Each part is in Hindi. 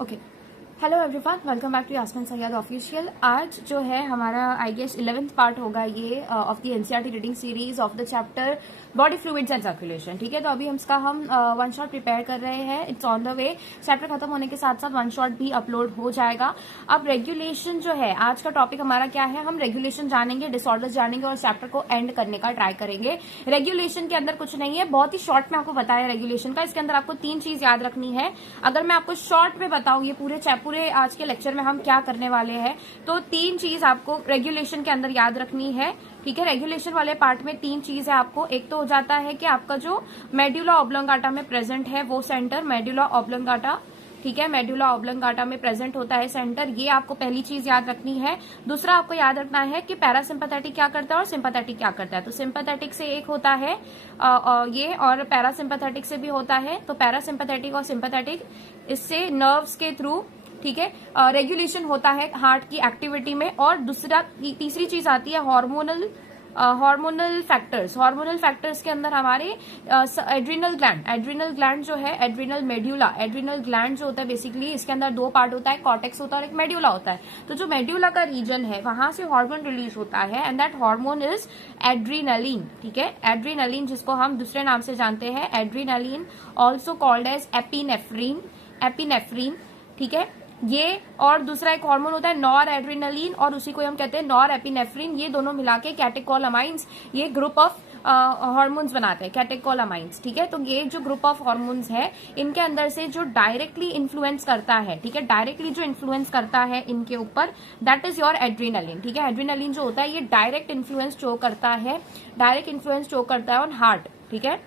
Okay, hello everyone, welcome back to Yasmeen Syed official. आज जो है हमारा आई गेस 11th पार्ट होगा ये of the NCERT reading series of the chapter body fluids and circulation. ठीक है, तो अभी हम वन शॉट प्रिपेयर कर रहे हैं, it's on the way. Chapter खत्म होने के साथ साथ वन शॉट भी अपलोड हो जाएगा। अब रेगुलेशन जो है, आज का टॉपिक हमारा क्या है, हम रेगुलेशन जानेंगे, डिसऑर्डर्स जानेंगे और चैप्टर को एंड करने का ट्राई करेंगे। रेगुलेशन के अंदर कुछ नहीं है, बहुत ही शॉर्ट में आपको बताया रेगुलेशन का। इसके अंदर आपको 3 चीज याद रखनी है। अगर मैं आपको शॉर्ट में बताऊं ये पूरे आज के लेक्चर में हम क्या करने वाले हैं, तो 3 चीज आपको रेगुलेशन के अंदर याद रखनी है। ठीक है, रेगुलेशन वाले पार्ट में 3 चीज है आपको। एक तो हो जाता है कि आपका जो मेडुला ऑब्लोंगाटा में प्रेजेंट है वो सेंटर, मेडुला ऑब्लोंगाटा। ठीक है, मेडुला ऑब्लोंगाटा में प्रेजेंट होता है सेंटर, ये आपको पहली चीज याद रखनी है। दूसरा आपको याद रखना है कि पैरासिम्पैथेटिक क्या करता है और सिंपैथेटिक क्या करता है। तो सिंपैथेटिक से एक होता है ये, और पैरासिम्पैथेटिक से भी होता है। तो पैरासिम्पैथेटिक और सिंपैथेटिक, इससे नर्व्स के थ्रू, ठीक है, रेगुलेशन होता है हार्ट की एक्टिविटी में। और तीसरी चीज आती है हार्मोनल फैक्टर्स। हार्मोनल फैक्टर्स के अंदर हमारे एड्रिनल ग्लैंड जो है, एड्रिनल ग्लैंड जो होता है, बेसिकली इसके अंदर 2 पार्ट होता है, कॉर्टेक्स होता है और एक मेड्यूला होता है। तो जो मेड्यूला का रीजन है वहां से हार्मोन रिलीज होता है and that hormone is adrenaline. ठीक है, एड्रीनलिन जिसको हम दूसरे नाम से जानते हैं adrenaline, also called as epinephrine. ठीक है, ये और दूसरा एक हार्मोन होता है नॉर एड्रिनलिन और उसी को हम कहते हैं नॉर एपिनेफ्रिन। ये दोनों मिला के कैटेकोलामाइंस, ये ग्रुप ऑफ हार्मोन्स बनाते हैं, कैटेकोलामाइंस। ठीक है, तो ये जो ग्रुप ऑफ हार्मोन्स है, इनके अंदर से जो डायरेक्टली इन्फ्लुएंस करता है, ठीक है, डायरेक्टली जो इन्फ्लुएंस करता है इनके ऊपर, दैट इज योर एड्रिनलिन। ठीक है, एड्रिनलिन जो होता है ये डायरेक्ट इन्फ्लुएंस शो करता है ऑन हार्ट। ठीक है,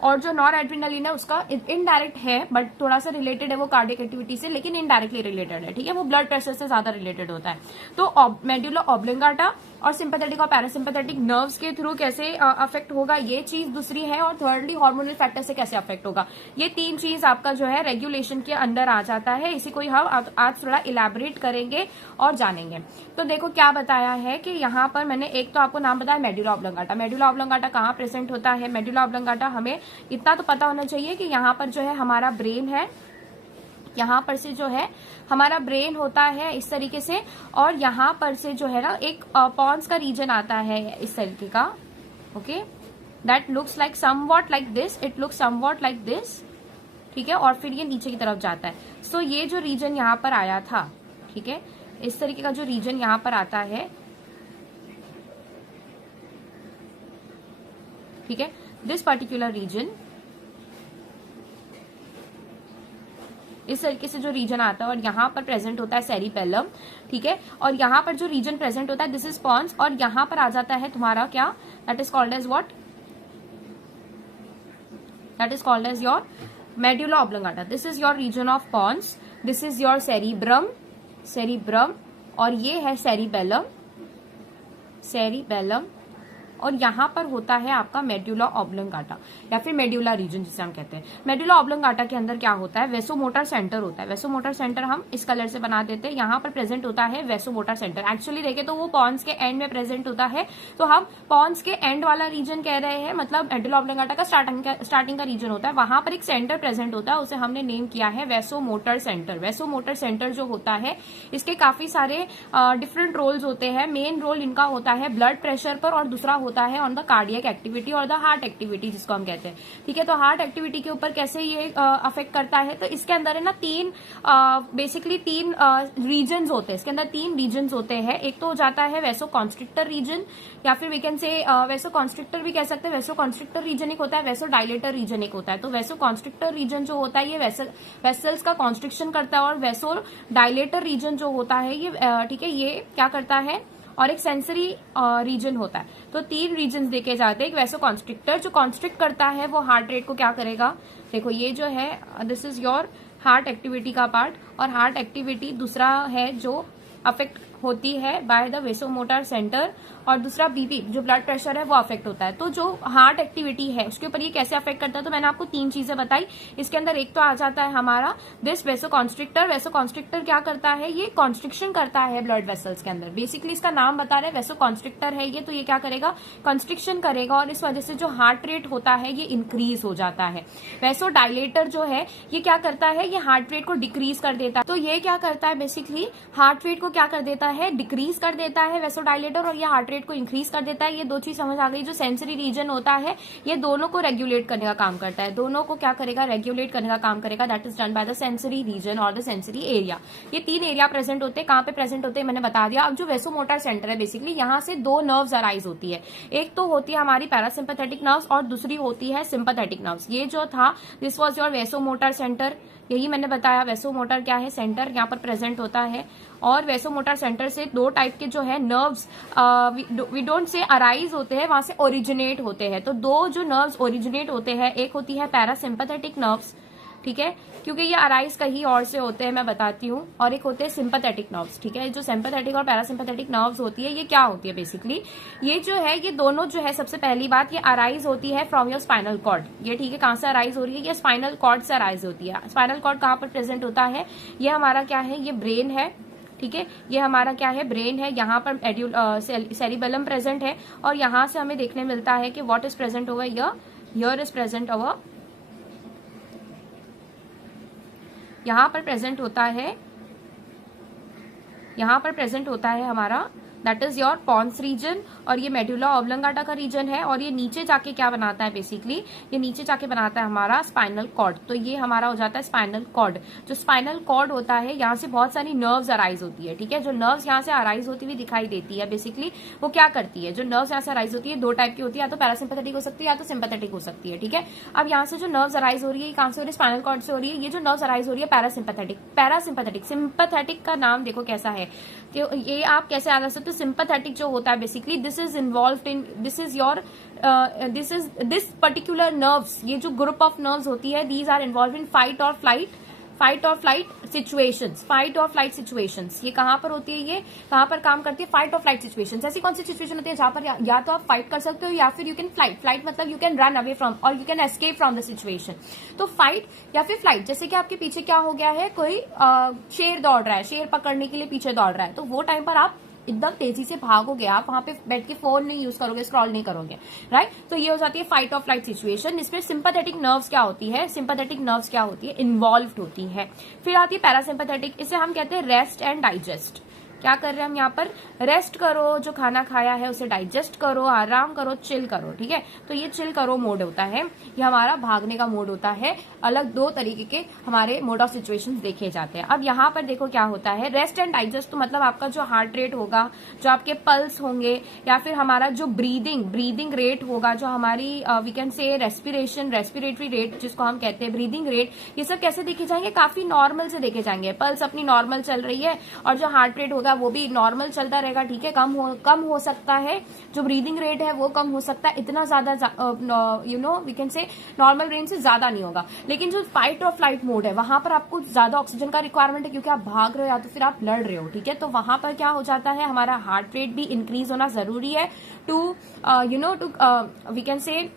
और जो नॉर एड्रिनलिन है उसका इनडायरेक्ट है, बट थोड़ा सा रिलेटेड है वो कार्डियक एक्टिविटी से, लेकिन इनडायरेक्टली रिलेटेड है। ठीक है, वो ब्लड प्रेशर से ज्यादा रिलेटेड होता है। तो मेडुला ऑब्लोंगाटा और सिंपैथेटिक और पैरासिम्पैथेटिक नर्व्स के थ्रू कैसे अफेक्ट होगा, ये चीज दूसरी है। और थर्डली हार्मोनल फैक्टर से कैसे अफेक्ट होगा, ये 3 चीज आपका जो है रेगुलेशन के अंदर आ जाता है। इसी को हम आज थोड़ा इलेबोरेट करेंगे और जानेंगे। तो देखो क्या बताया है कि यहाँ पर मैंने एक तो आपको नाम बताया मेडुला ऑब्लोंगाटा। मेडुला ऑब्लोंगाटा कहाँ प्रेजेंट होता है? मेडुला ऑब्लोंगाटा, हमें इतना तो पता होना चाहिए कि यहाँ पर जो है हमारा ब्रेन है, यहाँ पर से जो है हमारा ब्रेन होता है इस तरीके से, और यहाँ पर से जो है ना एक पॉन्स का रीजन आता है इस तरीके का। Okay, that looks like somewhat like this, it looks somewhat like this. ठीक है, और फिर ये नीचे की तरफ जाता है। सो ये जो रीजन यहाँ पर आया था, ठीक है, इस तरीके का जो रीजन यहाँ पर आता है, ठीक है, दिस पर्टिकुलर रीजन, इस तरीके से जो रीजन आता है और यहाँ पर प्रेजेंट होता है सेरिबेलम। ठीक है, और यहाँ पर जो रीजन प्रेजेंट होता है दिस इज पॉन्स, और यहाँ पर आ जाता है तुम्हारा क्या, that is called as what, that is called as your medulla oblongata. This is your region of pons, this is your cerebrum, और ये है सेरिबेलम, और यहाँ पर होता है आपका मेडुला ऑब्लोंगाटा या फिर मेडुला रीजन जिसे हम कहते हैं। मेडुला ऑब्लोंगाटा के अंदर क्या होता है, वेसोमोटर सेंटर होता है। वेसोमोटर सेंटर हम इस कलर से बना देते हैं, यहाँ पर प्रेजेंट होता है वेसोमोटर सेंटर। एक्चुअली देखें तो वो पॉन्स के एंड में प्रेजेंट होता है, तो हम पॉन्स के एंड वाला रीजन कह रहे हैं, मतलब मेडुला ऑब्लोंगाटा का स्टार्टिंग का रीजन होता है, वहां पर एक सेंटर प्रेजेंट होता है, उसे हमने नेम किया है वेसोमोटर सेंटर। वेसोमोटर सेंटर जो होता है इसके काफी सारे डिफरेंट रोल्स होते हैं। मेन रोल इनका होता है ब्लड प्रेशर पर, और दूसरा होता है ऑन द कार्डियक एक्टिविटी और द हार्ट एक्टिविटी जिसको हम कहते हैं। ठीक है, तो हार्ट एक्टिविटी के ऊपर कैसे ये अफेक्ट करता है, तो इसके अंदर है ना बेसिकली तीन रीजन्स होते हैं। इसके अंदर 3 रीजन्स होते हैं। एक तो हो जाता है वेसो कॉन्स्ट्रिक्टर रीजन, या फिर वी कैन से वेसो कॉन्स्ट्रिक्टर भी कह सकते हैं। वेसो कॉन्स्ट्रिक्टर रीजन एक होता है, वेसो डायलेटर रीजन एक होता है। तो वेसो कॉन्स्ट्रिक्टर रीजन जो होता है ये वेसल्स का कॉन्स्ट्रिक्शन करता है, और वेसो डायलेटर रीजन जो होता है ये ठीक है, ये क्या करता है, और एक सेंसरी रीजन होता है। तो 3 रीजन देखे जाते हैं। एक वेसो कॉन्स्ट्रिक्टर जो कॉन्स्ट्रिक्ट करता है वो हार्ट रेट को क्या करेगा, देखो ये जो है this is your heart activity का पार्ट, और हार्ट एक्टिविटी दूसरा है जो अफेक्ट होती है बाय द वेसोमोटर सेंटर, और दूसरा बीपी जो ब्लड प्रेशर है वो अफेक्ट होता है। तो जो हार्ट एक्टिविटी है उसके ऊपर ये कैसे अफेक्ट करता है, तो मैंने आपको 3 चीजें बताई। इसके अंदर एक तो आ जाता है हमारा दिस वेसोकॉन्स्ट्रिक्टर। वेसोकॉन्स्ट्रिक्टर क्या करता है, ये कॉन्स्ट्रिक्शन करता है ब्लड वेसल्स के अंदर। बेसिकली इसका नाम बता रहे हैं वेसोकॉन्स्ट्रिक्टर है ये, तो ये क्या करेगा, कॉन्स्ट्रिक्शन करेगा, और इस वजह से जो हार्ट रेट होता है ये इंक्रीज हो जाता है। वेसोडाइलेटर जो है ये क्या करता है, ये हार्ट रेट को डिक्रीज कर देता है। तो ये क्या करता है, बेसिकली हार्ट रेट को क्या कर देता है, डिक्रीज कर देता है वेसोडाइलेटर, और ये हार्ट रेट को इंक्रीज कर देता है। ये 2 चीज समझ आ गई। जो सेंसरी रीजन होता है ये दोनों को रेगुलेट करने का काम करता है, दोनों को क्या करेगा, रेगुलेट करने का काम करेगा। That is done by the sensory region और द सेंसरी एरिया। ये 3 एरिया प्रेजेंट होते हैं। कहां पे प्रेजेंट होते हैं मैंने बता दिया। अब जो वेसोमोटर सेंटर है, बेसिकली यहां से 2 नर्व्स अराइज होती है। एक तो होती है हमारी पैरासिम्पैथेटिक नर्व्स और दूसरी होती है सिंपैथेटिक नर्व्स। ये जो था this was your vasomotor centre, यही मैंने बताया। वेसोमोटर क्या है, सेंटर यहाँ पर प्रेजेंट होता है। और वेसोमोटर सेंटर से 2 टाइप के जो है nerves we don't say arise होते हैं, वहां से ओरिजिनेट होते हैं। तो 2 जो नर्व्स ओरिजिनेट होते हैं, एक होती है पैरासिम्पैथेटिक नर्व्स, ठीक है, क्योंकि ये अराइज कहीं और से होते हैं, मैं बताती हूँ, और एक होते हैं सिंपैथेटिक नर्व्स, ठीक है। जो सिंपैथेटिक और पैरासिम्पैथेटिक नर्व्स होती है ये क्या होती है, बेसिकली ये जो है ये दोनों जो है, सबसे पहली बात ये अराइज होती है फ्रॉम योर स्पाइनल कॉर्ड। ये ठीक है, कहां से अराइज हो रही है, ये स्पाइनल कॉर्ड से अराइज होती है। स्पाइनल कॉर्ड कहां पर प्रेजेंट होता है, ये हमारा क्या है, ये ब्रेन है, ठीक है, ये हमारा क्या है, ब्रेन है। यहाँ पर सेरिबेलम प्रेजेंट है, और यहाँ से हमें देखने मिलता है कि what is present over here is present over, यहाँ पर प्रेजेंट होता है, यहाँ पर प्रेजेंट होता है हमारा that is your pons region, और ये मेडुला ऑब्लंगाटा का रीजन है। और ये नीचे जाके क्या बनाता है, बेसिकली ये नीचे जाके बनाता है हमारा स्पाइनल कॉर्ड। तो ये हमारा हो जाता है स्पाइनल कॉर्ड। जो स्पाइनल कॉर्ड होता है, यहाँ से बहुत सारी नर्व्स अराइज होती है, ठीक है। जो नर्व्स यहाँ से अराइज होती हुई दिखाई देती है, बेसिकली वो क्या करती है, जो नर्व्स यहाँ से अराइज होती है 2 टाइप की होती है, या तो पैरासिम्पैथेटिक हो सकती है या तो सिंपैथेटिक हो सकती है, ठीक है। अब यहाँ से जो नर्व्स अराइज हो रही है, कहां से हो रही है, स्पाइनल कॉर्ड से हो रही है। ये जो नर्व्स अराइज हो रही है पैरासिम्पैथेटिक सिंपैथेटिक का नाम देखो कैसा है, कि ये आप कैसे आ सकते हो। सिंपैथेटिक जो होता है, basically this is involved in this particular nerves, ये जो ग्रुप ऑफ नर्व्स होती है, these are involve in fight और फ्लाइट सिचुएशंस। ये कहां पर होती है, ये कहां पर काम करती है, फाइट और फ्लाइट सिचुएशंस। ऐसी कौन सी सिचुएशन होती है जहां पर या तो आप फाइट कर सकते हो या फिर यू कैन फ्लाइट मतलब you can run away from और you can escape from the situation. तो फाइट या फिर फ्लाइट, जैसे कि आपके पीछे क्या हो गया है, कोई शेर दौड़ रहा है, शेर पकड़ने के लिए पीछे दौड़ रहा है, तो वो टाइम पर आप एकदम तेजी से भागोगे, आप वहां पे बैठ के फोन नहीं यूज करोगे, स्क्रॉल नहीं करोगे, राइट। तो ये हो जाती है फाइट और फ्लाइट सिचुएशन। इसमें सिंपैथेटिक नर्व्स क्या होती है, इन्वॉल्व होती है। फिर आती है पैरासिम्पैथेटिक, इसे हम कहते हैं रेस्ट एंड डाइजेस्ट। क्या कर रहे हैं हम यहाँ पर, रेस्ट करो, जो खाना खाया है उसे डाइजेस्ट करो, आराम करो, चिल करो, ठीक है। तो ये चिल करो मोड होता है, ये हमारा भागने का मोड होता है। अलग 2 तरीके के हमारे मोड ऑफ सिचुएशंस देखे जाते हैं। अब यहाँ पर देखो क्या होता है, रेस्ट एंड डाइजेस्ट, तो मतलब आपका जो हार्ट रेट होगा, जो आपके पल्स होंगे, या फिर हमारा जो ब्रीदिंग रेट होगा, जो हमारी we can say respiratory rate जिसको हम कहते हैं, ब्रीदिंग रेट, ये सब कैसे देखे जाएंगे, काफी नॉर्मल से देखे जाएंगे। पल्स अपनी नॉर्मल चल रही है, और जो हार्ट रेट होगा वो भी नॉर्मल चलता रहेगा, ठीक है। कम हो सकता है, जो ब्रीदिंग रेट है वो कम हो सकता है, इतना ज्यादा we can say normal range से ज्यादा नहीं होगा। लेकिन जो फाइट और फ्लाइट मोड है, वहां पर आपको ज्यादा ऑक्सीजन का रिक्वायरमेंट है, क्योंकि आप भाग रहे हो या तो फिर आप लड़ रहे हो, ठीक है। तो वहां पर क्या हो जाता है, हमारा हार्ट रेट भी इंक्रीज होना जरूरी है टू वी कैन से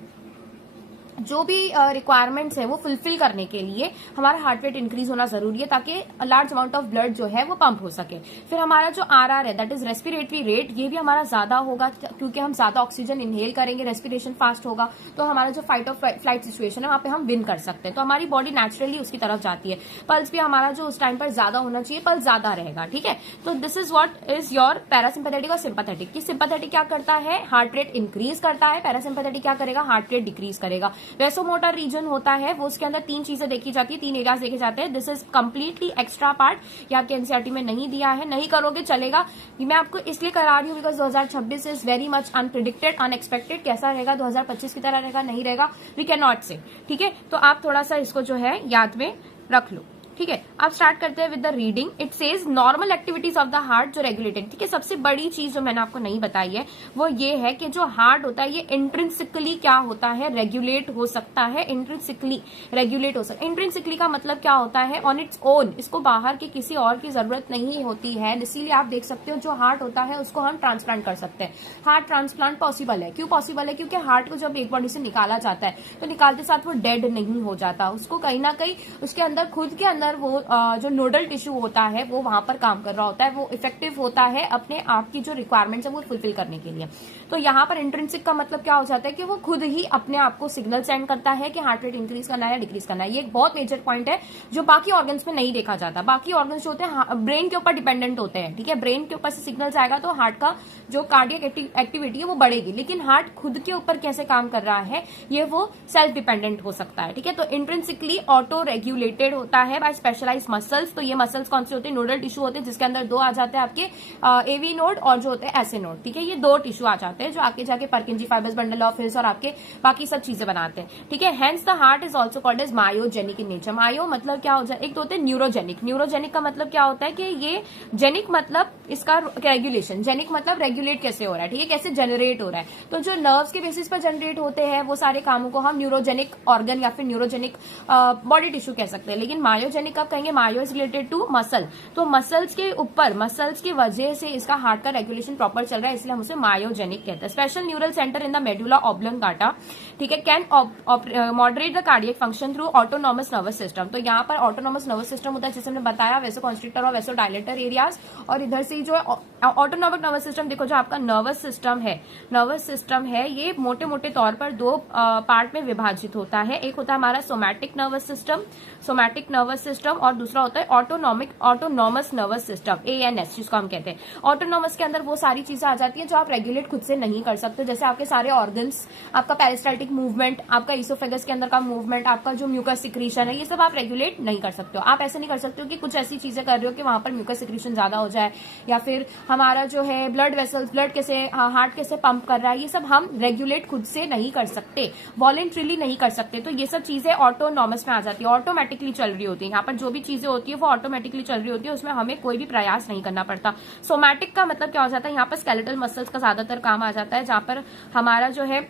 जो भी रिक्वायरमेंट्स है वो फुलफिल करने के लिए हमारा हार्ट रेट इंक्रीज होना जरूरी है, ताकि लार्ज अमाउंट ऑफ ब्लड जो है वो पंप हो सके। फिर हमारा जो आरआर है, दैट इज रेस्पिरेटरी रेट, ये भी हमारा ज्यादा होगा, क्योंकि हम ज्यादा ऑक्सीजन इनहेल करेंगे, रेस्पिरेशन फास्ट होगा, तो हमारा जो फाइट और फ्लाइट सिचुएशन है वहां पे हम विन कर सकते हैं। तो हमारी बॉडी नेचुरली उसकी तरफ जाती है। पल्स भी हमारा जो उस टाइम पर ज्यादा होना चाहिए, पल्स ज्यादा रहेगा, ठीक है। तो this is what is your parasympathetic और सिंपैथेटिक। कि सिंपैथेटिक क्या करता है, हार्ट रेट इंक्रीज करता है, पैरासिम्पैथेटिक क्या करेगा, हार्ट रेट डिक्रीज करेगा। वेसोमोटर रीजन होता है, वो उसके अंदर 3 चीजें देखी जाती है, 3 एरियाज देखे जाते हैं। This is completely extra part, ये आपके एनसीईआरटी में नहीं दिया है, नहीं करोगे चलेगा। मैं आपको इसलिए करा रही हूँ because 2026 is very much unpredicted, unexpected. कैसा रहेगा 2025 की तरह रहेगा, नहीं रहेगा, वी कैन नॉट से, ठीक है। तो आप थोड़ा सा इसको जो है याद में रख लो। ठीक है, अब स्टार्ट करते हैं with the reading. It says normal activities of the heart जो रेगुलेटेड, ठीक है। सबसे बड़ी चीज जो मैंने आपको नहीं बताई है वो ये है कि जो हार्ट होता है ये इंट्रिंसिकली क्या होता है, रेगुलेट हो सकता है, इंट्रिंसिकली रेगुलेट हो सकता है। इंट्रिंसिकली का मतलब क्या होता है, ऑन इट्स ओन, इसको बाहर की किसी और की जरूरत नहीं होती है। इसीलिए आप देख सकते हो जो हार्ट होता है उसको हम ट्रांसप्लांट कर सकते हैं। हार्ट ट्रांसप्लांट पॉसिबल है, क्यों पॉसिबल है, क्योंकि हार्ट को जब एक बॉडी से निकाला जाता है तो निकालते साथ वो डेड नहीं हो जाता, उसको कहीं ना कहीं उसके अंदर खुद के अंदर वो जो नोडल टिश्यू होता है वो वहां पर काम कर रहा होता है, वो इफेक्टिव होता है अपने आप की जो रिक्वायरमेंट्स है वो फुलफिल करने के लिए। तो यहाँ पर इंट्रिंसिक का मतलब क्या हो जाता है कि वो खुद ही अपने आप को सिग्नल सेंड करता है कि हार्ट रेट इंक्रीज करना है या डिक्रीज करना है। ये एक बहुत मेजर पॉइंट है जो बाकी ऑर्गन्स में नहीं देखा जाता। बाकी ऑर्गन्स जो होते हैं ब्रेन के ऊपर डिपेंडेंट होते हैं, ठीक है। ब्रेन के ऊपर से सिग्नल्स आएगा तो हार्ट का जो कार्डियक एक्टिविटी है वो बढ़ेगी, लेकिन हार्ट खुद के ऊपर कैसे काम कर रहा है ये वो सेल्फ डिपेंडेंट हो सकता है, ठीक है। तो इंट्रिंसिकली ऑटो रेगुलेटेड होता है बाय स्पेशलाइज्ड मसल्स। तो ये मसल्स कौन से होते हैं, नोडल टिश्यू होते हैं, जिसके अंदर दो आ जाते हैं आपके एवी नोड और जो होते हैं एसए नोड, ठीक है। ये दो टिश्यू आ जाते हैं जो आगे जाके Purkinje fibres, bundle of His और आपके बाकी सब चीजें बनाते हैं, ठीक है। Hence the heart is also called as myogenic in nature. Myo मतलब क्या हो जाए, एक तो होते हैं न्यूरोजेनिक। न्यूरोजेनिक का मतलब क्या होता है कि ये जेनिक मतलब इसका रेगुलेशन, जेनिक मतलब रेगुलेट कैसे हो रहा है, ठीक है, कैसे जनरेट हो रहा है। तो जो नर्व्स के बेसिस पर जनरेट होते हैं वो सारे कामों को हम न्यूरोजेनिक ऑर्गन या फिर न्यूरोजेनिक बॉडी टिश्यू कह सकते हैं। लेकिन मायोजेनिक कब कहेंगे, मायो इज रिलेटेड टू मसल। तो मसल्स के ऊपर, मसल्स की वजह से इसका हार्ट का रेगुलेशन प्रॉपर चल रहा है, इसलिए हम उसे मायोजेनिक कहते हैं। Special neural centre in the medulla oblongata, ठीक है, can moderate the cardiac function through autonomous nervous system. तो यहाँ पर ऑटोनॉमस नर्वस सिस्टम होता है जैसे हमने बताया, वैसो कॉन्स्ट्रिक्टर और वैसो डायलेटर एरियाज, और इधर से जो ऑटोनॉमिक नर्वस सिस्टम, देखो जो आपका नर्वस सिस्टम है ये मोटे मोटे तौर पर दो पार्ट में विभाजित होता है। एक होता है हमारा सोमैटिक नर्वस सिस्टम और दूसरा होता है ऑटोनॉमस नर्वस सिस्टम, ANS जिसको हम कहते हैं। ऑटोनॉमस के अंदर वो सारी चीजें आ जाती हैं जो आप रेगुलेट खुद से नहीं कर सकते, जैसे आपके सारे ऑर्गन्स, आपका पेरिस्टाल्टिक मूवमेंट, आपका इसोफेगस के अंदर का मूवमेंट, आपका जो म्यूकस सिक्रीशन है, ये सब आप रेगुलेट नहीं कर सकते हो। आप ऐसे नहीं कर सकते हो कि कुछ ऐसी चीजें कर रहे हो कि वहां पर म्यूकस सिक्रीशन ज्यादा हो जाए, या फिर हमारा जो है ब्लड वेसल्स, ब्लड कैसे, हार्ट कैसे पंप कर रहा है, ये सब हम रेगुलेट खुद से नहीं कर सकते, वॉलंटरीली नहीं कर सकते। तो ये सब चीजें ऑटोनॉमस में आ जाती है, ऑटोमेटिकली चल रही होती है। यहाँ पर जो भी चीजें होती है वो ऑटोमेटिकली चल रही होती है, उसमें हमें कोई भी प्रयास नहीं करना पड़ता। सोमैटिक का मतलब क्या हो जाता है, यहाँ पर स्केलेटल मसल्स का ज्यादातर काम आ जाता है, जहां पर हमारा जो है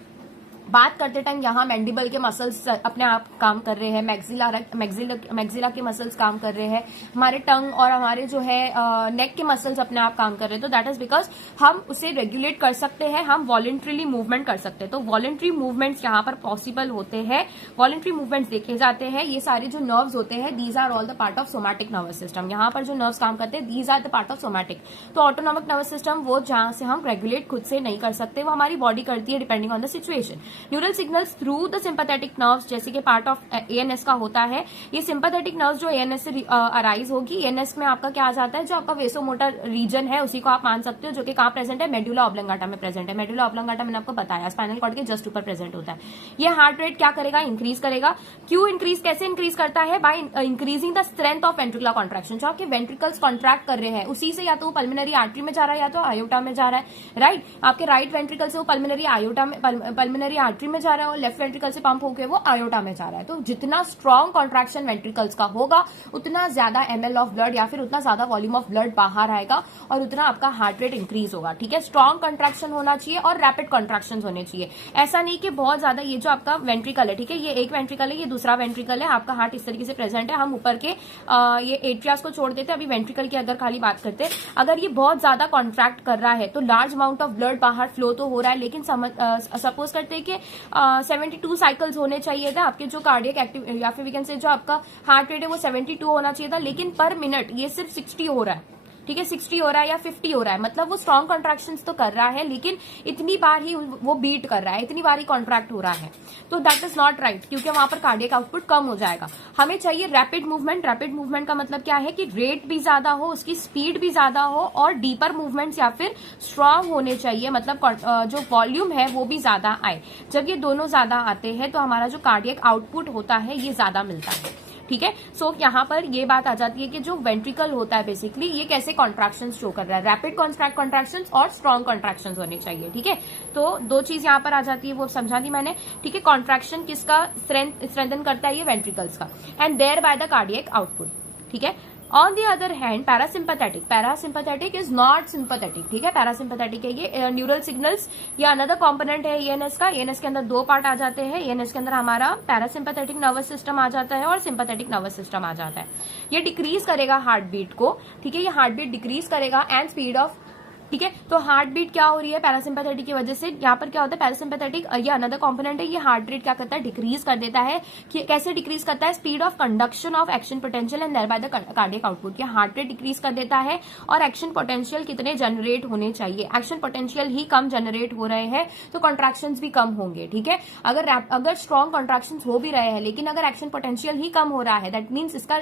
बात करते टाइम यहाँ मैंडिबल के मसल्स अपने आप काम कर रहे हैं, मैक्सिला के मसल्स काम कर रहे हैं, हमारे टंग और हमारे जो है नेक के मसल्स अपने आप काम कर रहे हैं। तो दैट इज बिकॉज हम उसे रेगुलेट कर सकते हैं, हम वॉलंटरीली मूवमेंट कर सकते हैं। तो वॉलंटरी मूवमेंट्स यहाँ पर पॉसिबल होते हैं, वॉलंटरी मूवमेंट्स देखे जाते हैं। ये सारे जो नर्व्स होते हैं these are all the part of somatic nervous system. यहाँ पर जो नर्व्स काम करते हैं these are the part of somatic. तो ऑटोनॉमिक नर्वस सिस्टम वो जहां से हम रेगुलेट खुद से नहीं कर सकते, वो हमारी बॉडी करती है depending on the situation. Neural signals through the sympathetic nerves, जैसे कि पार्ट ऑफ ANS का होता है। ये सिंपैथेटिक नर्व्स जो ANS से अराइज होगी, ANS में आपका क्या आ जाता है, जो आपका वेसोमोटर रीजन है उसी को आप मान सकते हो, जो कि कहाँ प्रेजेंट है, मेडुला ऑब्लंगाटा में प्रेजेंट है। मेडुला ऑब्लंगाटा मैंने आपको बताया स्पाइनल कॉर्ड के जस्ट ऊपर प्रेजेंट होता है। ये हार्ट रेट क्या करेगा, इंक्रीज करेगा। क्यों इंक्रीज, कैसे इंक्रीज करता है, by increasing the strength of ventricular contraction. जो आपके वेंट्रिकल्स कॉन्ट्रैक्ट कर रहे हैं उसी से या तो पल्मोनरी आर्टरी में जा रहा है या तो आयोटा में जा रहा है, राइट। आपके राइट वेंट्रिकल से वो पल्मोनरी आर्टरी में जा रहा है और लेफ्ट वेंट्रिकल से पंप होकर वो आयोटा में जा रहा है। तो जितना स्ट्रॉन्ग कॉन्ट्रैक्शन वेंट्रिकल्स का होगा उतना ज्यादा ml ऑफ ब्लड या फिर उतना ज्यादा वॉल्यूम ऑफ ब्लड बाहर आएगा और उतना आपका हार्ट रेट इंक्रीज होगा, ठीक है। स्ट्रॉन्ग कॉन्ट्रैक्शन होना चाहिए और रैपिड कॉन्ट्रैक्शन होने चाहिए। ऐसा नहीं कि बहुत ज्यादा, ये जो आपका वेंट्रिकल है, ठीक है, ये एक वेंट्रिकल है, ये दूसरा वेंट्रिकल है, आपका हार्ट इस तरीके से प्रेजेंट है। हम ऊपर के ये एट्रियास को छोड़ देते हैं, अभी वेंट्रिकल की अगर खाली बात करते हैं। अगर ये बहुत ज्यादा कॉन्ट्रैक्ट कर रहा है तो लार्ज अमाउंट ऑफ ब्लड बाहर फ्लो तो हो रहा है, लेकिन सपोज करते हैं कि 72 साइकिल्स होने चाहिए था आपके जो कार्डियक एक्टिव, या फिर वी कैन से जो आपका हार्ट रेट है वो 72 होना चाहिए था, लेकिन पर मिनट ये सिर्फ 60 हो रहा है, ठीक है, 60 हो रहा है या 50 हो रहा है। मतलब वो स्ट्रॉन्ग कॉन्ट्रैक्शंस तो कर रहा है लेकिन इतनी बार ही वो बीट कर रहा है, इतनी बार ही कॉन्ट्रैक्ट हो रहा है। तो दैट इज नॉट राइट, क्योंकि वहां पर कार्डियक आउटपुट कम हो जाएगा। हमें चाहिए रैपिड मूवमेंट। रैपिड मूवमेंट का मतलब क्या है कि रेट भी ज्यादा हो, उसकी स्पीड भी ज्यादा हो और डीपर मूवमेंट्स या फिर स्ट्रांग होने चाहिए, मतलब जो वॉल्यूम है वो भी ज्यादा आए। जब ये दोनों ज्यादा आते हैं तो हमारा जो कार्डियक आउटपुट होता है ये ज्यादा मिलता है, ठीक है। सो यहाँ पर ये बात आ जाती है कि जो वेंट्रिकल होता है बेसिकली ये कैसे कॉन्ट्रैक्शंस शो कर रहा है, रैपिड कॉन्ट्रैक्शंस और स्ट्रॉन्ग कॉन्ट्रैक्शंस होने चाहिए, ठीक है। तो दो चीज यहाँ पर आ जाती है, वो समझा दी मैंने, ठीक है। कॉन्ट्रैक्शन किसका स्ट्रेंथन करता है, ये वेंट्रिकल्स का, and there by the cardiac output. ठीक है। On the other hand parasympathetic is not sympathetic, ठीक है। पैरासिम्पैथेटिक है ये न्यूरल सिग्नल्स या अनदर कंपोनेंट है ईएनएस का। ईएनएस के अंदर दो पार्ट आ जाते हैं। ईएनएस के अंदर हमारा पैरासिम्पैथेटिक नर्वस सिस्टम आ जाता है और सिंपैथेटिक नर्वस सिस्टम आ जाता है। ये डिक्रीज करेगा हार्ट बीट को, ठीक है। ये हार्ट बीट डिक्रीज करेगा एंड स्पीड ऑफ, ठीक है। तो हार्ट बीट क्या हो रही है पैरासिम्पैथेटिक की वजह से। यहाँ पर क्या होता है पैरासिम्पैथेटिक ये अनदर कंपोनेंट है, ये हार्ट रेट क्या करता है डिक्रीज कर देता है। कि कैसे डिक्रीज करता है, speed of conduction of action potential and thereby the cardiac output. ये हार्ट रेट डिक्रीज कर देता है और एक्शन पोटेंशियल कितने जनरेट होने चाहिए, एक्शन पोटेंशियल ही कम जनरेट हो रहे हैं तो कॉन्ट्रैक्शन भी कम होंगे, ठीक है। अगर स्ट्रॉन्ग कॉन्ट्रैक्शन हो भी रहे हैं लेकिन अगर एक्शन पोटेंशियल ही कम हो रहा है दैट मीन्स इसका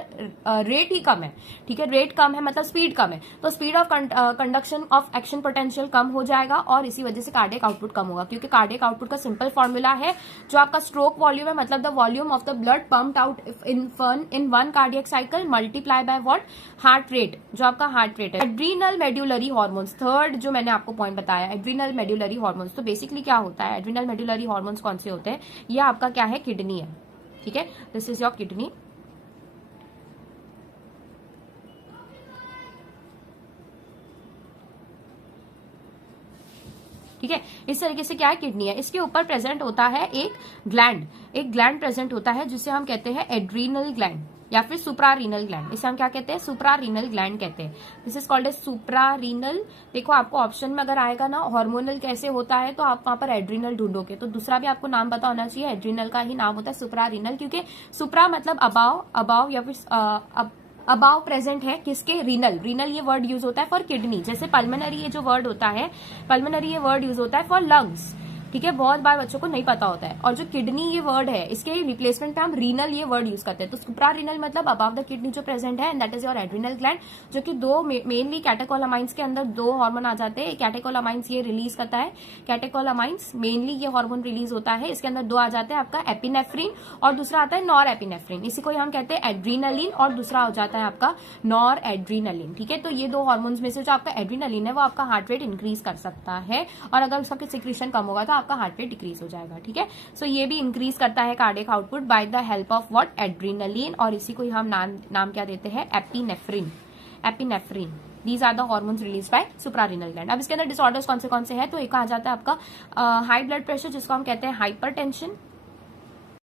रेट ही कम है, ठीक है। रेट कम है मतलब स्पीड कम है, तो speed of conduction of action potential कम हो जाएगा और इसी वजह से कार्डियक आउटपुट कम होगा। क्योंकि कार्डियक आउटपुट का सिंपल फॉर्मूला है जो आपका स्ट्रोक वॉल्यूम है, मतलब the volume of the blood pumped out in one cardiac cycle multiply by what, heart rate, जो आपका हार्ट रेट है। एड्रीनल मेड्यूलरी हार्मोन्स, थर्ड जो मैंने आपको पॉइंट बताया एड्रीनल मेड्यूलरी हार्मोन्स। तो बेसिकली क्या होता है, एड्रीनल मेड्यूलरी हार्मोन्स कौन से होते हैं, ये आपका क्या है किडनी है, ठीक है। दिस इज योर किडनी, ठीक है। इस तरीके से क्या है किडनी है, इसके ऊपर प्रेजेंट होता है एक ग्लैंड प्रेजेंट होता है जिसे हम कहते हैं एड्रीनल ग्लैंड या फिर सुप्रारीनल ग्लैंड। इसे हम क्या कहते हैं, सुप्रारीनल ग्लैंड कहते हैं। This is called a suprarenal. देखो आपको ऑप्शन में अगर आएगा ना हार्मोनल कैसे होता है तो आप वहां पर एड्रीनल ढूंढोगे, तो दूसरा भी आपको नाम पता होना चाहिए। एड्रीनल का ही नाम होता है सुप्रारीनल, क्योंकि सुप्रा मतलब अबाव या फिर अबाव प्रेजेंट है किसके, रीनल ये वर्ड यूज होता है फॉर किडनी। जैसे पल्मोनरी ये जो वर्ड होता है, पल्मोनरी ये वर्ड यूज होता है फॉर लंग्स, ठीक है। बहुत बार बच्चों को नहीं पता होता है। और जो किडनी ये वर्ड है इसके रिप्लेसमेंट पे हम रीनल ये वर्ड यूज करते हैं। तो सुप्रारीनल मतलब अबव द किडनी जो प्रेजेंट है and that is your adrenal gland, जो कि दो मेनली कैटेकोलामाइंस के अंदर दो हार्मोन आ जाते हैं। कैटेकोलामाइंस ये रिलीज करता है, कैटेकोलामाइंस मेनली ये हार्मोन रिलीज होता है। इसके अंदर दो आ जाते हैं, आपका एपिनेफ्रिन और दूसरा आता है नॉर एपिनेफ्रिन। इसी को हम कहते हैं एड्रीनलिन और दूसरा हो जाता है आपका नॉर एड्रीनलिन, ठीक है। तो ये दो हार्मोन्स में से जो आपका एड्रीनलिन है वो आपका हार्ट रेट इंक्रीज कर सकता है और अगर उसका सिक्रीशन कम होगा तो आपका हार्ट रेट डिक्रीज हो जाएगा, ठीक है। सो ये भी इंक्रीज करता है cardiac output by the help of what, adrenaline, और इसी को हम नाम क्या देते हैं, epinephrine. These are the hormones release by suprarenal gland. अब इसके अंदर डिसऑर्डर्स कौन से हैं, तो एक आ जाता है आपका हाई ब्लड प्रेशर जिसको हम कहते हैं हाइपरटेंशन,